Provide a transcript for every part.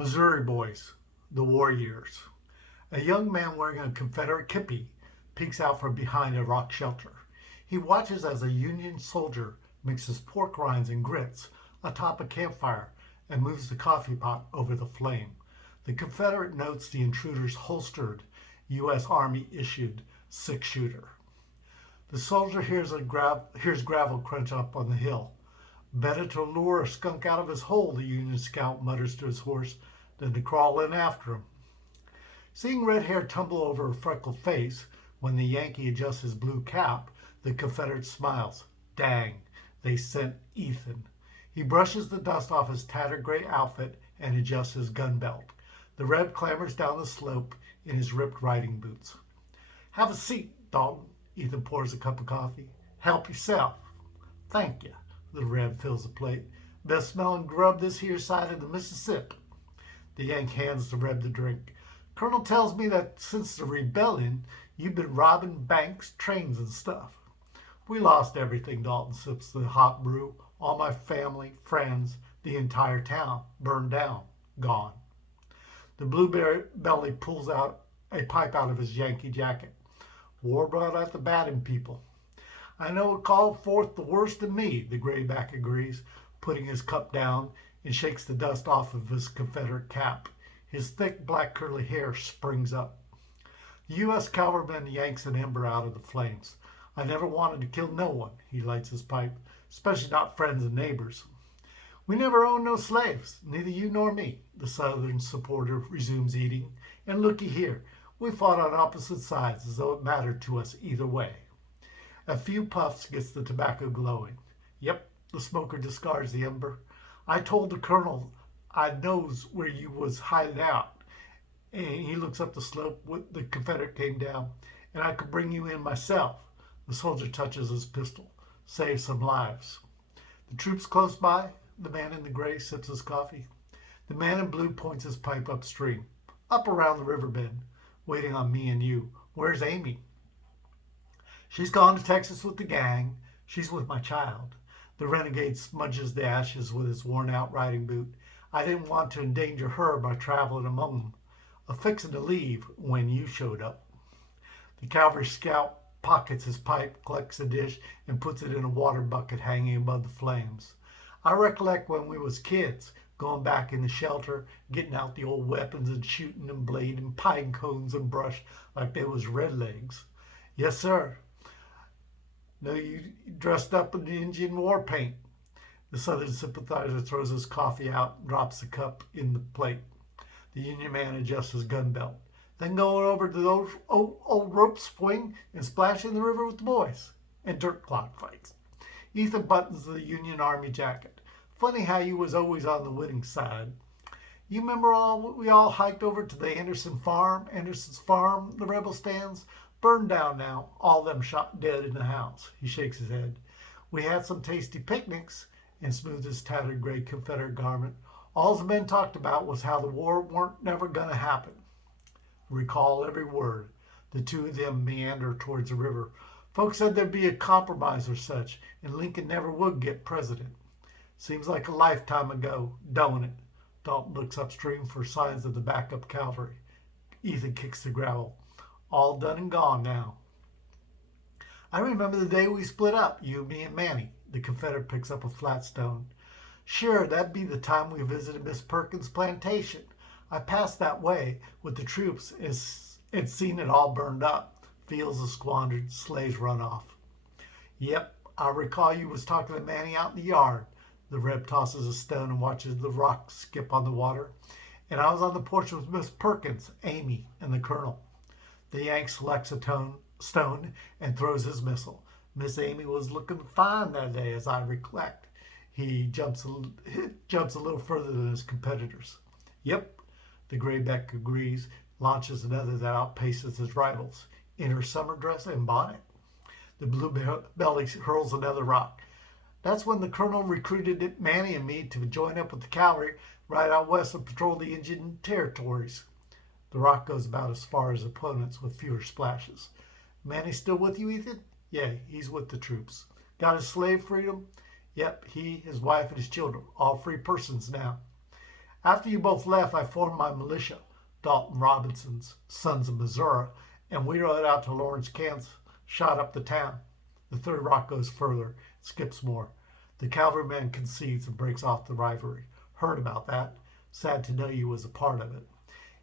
Missouri Boys, the War Years. A young man wearing a Confederate kippy peeks out from behind a rock shelter. He watches as a Union soldier mixes pork rinds and grits atop a campfire and moves the coffee pot over the flame. The Confederate notes the intruder's holstered U.S. Army issued six-shooter. The soldier hears gravel crunch up on the hill. Better to lure a skunk out of his hole, the Union scout mutters to his horse, than to crawl in after him. Seeing red hair tumble over a freckled face when the Yankee adjusts his blue cap, the Confederate smiles. Dang, they sent Ethan. He brushes the dust off his tattered gray outfit and adjusts his gun belt. The Reb clambers down the slope in his ripped riding boots. Have a seat, Dalton. Ethan pours a cup of coffee. Help yourself. Thank you. The Reb fills the plate. Best smelling grub this here side of the Mississippi. The Yank hands the Reb the drink. Colonel tells me that since the rebellion, you've been robbing banks, trains, and stuff. We lost everything, Dalton sips the hot brew. All my family, friends, the entire town, burned down, gone. The blueberry belly pulls out a pipe out of his Yankee jacket. War brought out the bad in people. I know it called forth the worst in me, the grayback agrees, putting his cup down and shakes the dust off of his Confederate cap. His thick black curly hair springs up. The U.S. cavalryman yanks an ember out of the flames. I never wanted to kill no one, he lights his pipe, especially not friends and neighbors. We never owned no slaves, neither you nor me, the Southern supporter resumes eating. And looky here, we fought on opposite sides as though it mattered to us either way. A few puffs gets the tobacco glowing. Yep, the smoker discards the ember. I told the colonel I knows where you was hiding out. And he looks up the slope the Confederate came down. And I could bring you in myself. The soldier touches his pistol. Save some lives. The troops close by. The man in the gray sips his coffee. The man in blue points his pipe upstream. Up around the riverbed. Waiting on me and you. Where's Amy? She's gone to Texas with the gang. She's with my child. The renegade smudges the ashes with his worn-out riding boot. I didn't want to endanger her by traveling among them. A fixin' to leave when you showed up. The cavalry scout pockets his pipe, collects a dish, and puts it in a water bucket hanging above the flames. I recollect when we was kids, going back in the shelter, getting out the old weapons and shooting and blading pine cones and brush like they was redlegs. Yes, sir. No, you dressed up in the Indian war paint. The Southern sympathizer throws his coffee out and drops the cup in the plate. The Union man adjusts his gun belt. Then going over to the old rope swing and splash in the river with the boys. And dirt clod fights. Ethan buttons the Union Army jacket. Funny how you was always on the winning side. You remember we all hiked over to the Anderson's farm, the rebel stands? Burned down now, all them shot dead in the house. He shakes his head. We had some tasty picnics, and smoothed his tattered gray Confederate garment. All the men talked about was how the war weren't never gonna happen. Recall every word. The two of them meander towards the river. Folks said there'd be a compromise or such, and Lincoln never would get president. Seems like a lifetime ago, don't it? Dalton looks upstream for signs of the backup cavalry. Ethan kicks the gravel. All done and gone now. I remember the day we split up, you, me, and Manny. The Confederate picks up a flat stone. Sure, that'd be the time we visited Miss Perkins' plantation. I passed that way with the troops and seen it all burned up. Fields are squandered, slaves run off. Yep, I recall you was talking to Manny out in the yard. The Reb tosses a stone and watches the rocks skip on the water. And I was on the porch with Miss Perkins, Amy, and the Colonel. The Yank selects a stone and throws his missile. Miss Amy was looking fine that day, as I recollect. He jumps a little further than his competitors. Yep, the grayback agrees, launches another that outpaces his rivals. In her summer dress and bonnet. The blue belly hurls another rock. That's when the colonel recruited Manny and me to join up with the cavalry right out west and patrol the Indian territories. The rock goes about as far as opponents with fewer splashes. Manny still with you, Ethan? Yeah, he's with the troops. Got his slave freedom? Yep, he, his wife, and his children, all free persons now. After you both left, I formed my militia, Dalton Robinson's Sons of Missouri, and we rode out to Lawrence, Kansas, shot up the town. The third rock goes further, skips more. The cavalryman concedes and breaks off the rivalry. Heard about that. Sad to know you was a part of it.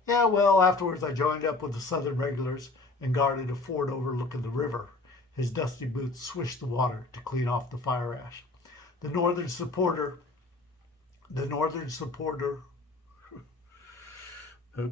Yeah, well, afterwards I joined up with the Southern regulars and guarded a fort overlooking the river. His dusty boots swished the water to clean off the fire ash. The northern supporter